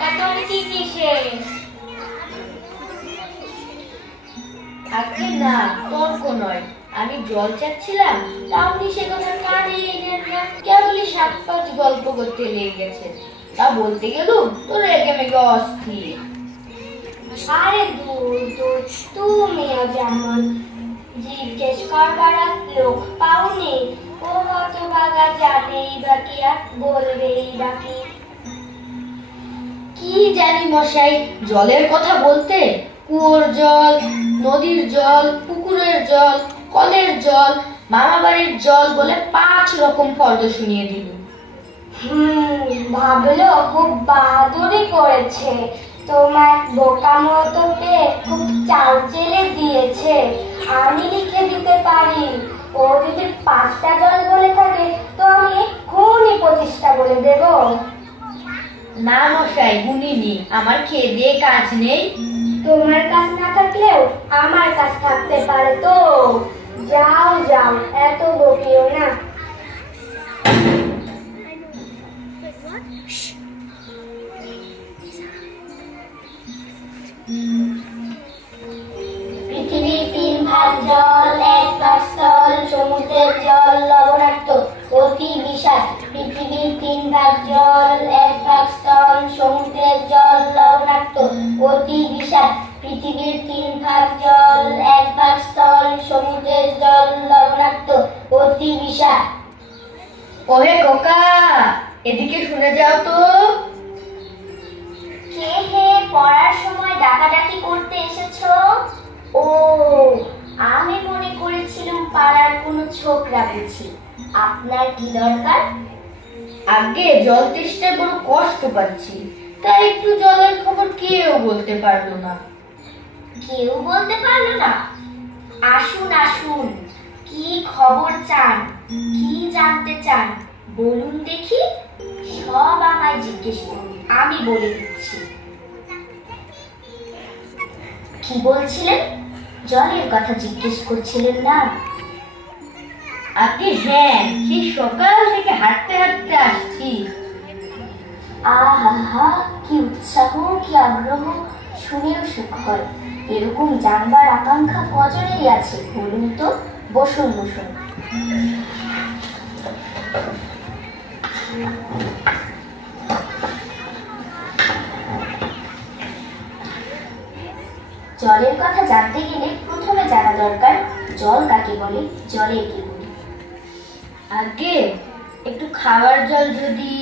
ডাকাডাকি কিসের? আজকে না, তর্ক নয়। আমি জল চাচ্ছিলাম, তা আপনি সে কথা কানে এলেন না। কেবলই 7-5 গল্প করতে লেগে গেছে। তা বলতে গেলুম তো রেগে মেগে অস্থির। আরে দূর দূর, তুমিও যেমন। জিজ্ঞেস করবার আর লোক পাওনি? ও হতভাগা জানেই বাকি আর বলবেই বাকি। কি জানি মশাই, জলের কথা বলতে কুয়োর জল, নদীর জল, পুকুরের জল, কলের জল, মামা বাড়ির জল বলে 5 রকম ফর্দ শুনিয়ে দিল। ভাবলো খুব বাহাদুরি করেছে, তোমার বোকা মতো পেয়ে খুব চাল চেলে দিয়েছে। আমি লিখে দিতে পারি। ও যদি 5টা জল বলে থাকে তো আমি এক্ষুনি 25টা বলে দেব। না মশাই, গুনিনি, আমার খেয়ে দিয়ে কাজ নেই। তোমার কাজ না থাকলেও আমার কাজ থাকতে পারে তো। যাও যাও, এত বকিও না। পৃথিবীর 3 ভাগ জল, 1 ভাগ স্থল, সমুদ্রের জল লবণাক্ত অতি বিষাদ। পৃথিবীর 3 ভাগ জল, 1 ভাগ স্থল, সমুদ্রের জল লবণাক্ত অতি বিষাদ। পৃথিবীর 3 ভাগ জল, 1 ভাগ স্থল, সমুদ্রের জল লবণাক্ত অতি বিষাদ। ওহে খোকা, এদিকে শুনে যাও তো। কে হে পড়ার সময় ডাকাডাকি করতে এসেছো? ও, আমি মনে করেছিলাম পাড়ার কোনো ছোকরা বুঝি। আপনার কি দরকার? আগে জল তেষ্টায় বড় কষ্ট পাচ্ছি, তাই একটু জলের খবর কেউ বলতে পারলো না। কেউ বলতে পারলো না? আসুন আসুন, কি খবর চান, কি জানতে চান বলুন দেখি। সব আমায় জিজ্ঞেস করুন, আমি বলে দিচ্ছি। কি বলছিলেন? জলের কথা জিজ্ঞেস করছিলেন না? আগে হ্যাঁ, সেই সকাল থেকে হাঁটতে হাঁটতে আসছি। আহা, কি উৎসাহ, কি আগ্রহ, শুনেও সুখ হয়। এরকম জানবার আকাঙ্ক্ষা কজনেরই আছে বলুন তো। বসুন বসুন। জলের কথা জানতে গেলে প্রথমে জানা দরকার জল কাকে বলে, জলের কি গুণ। আগে একটু খাওয়ার জল যদি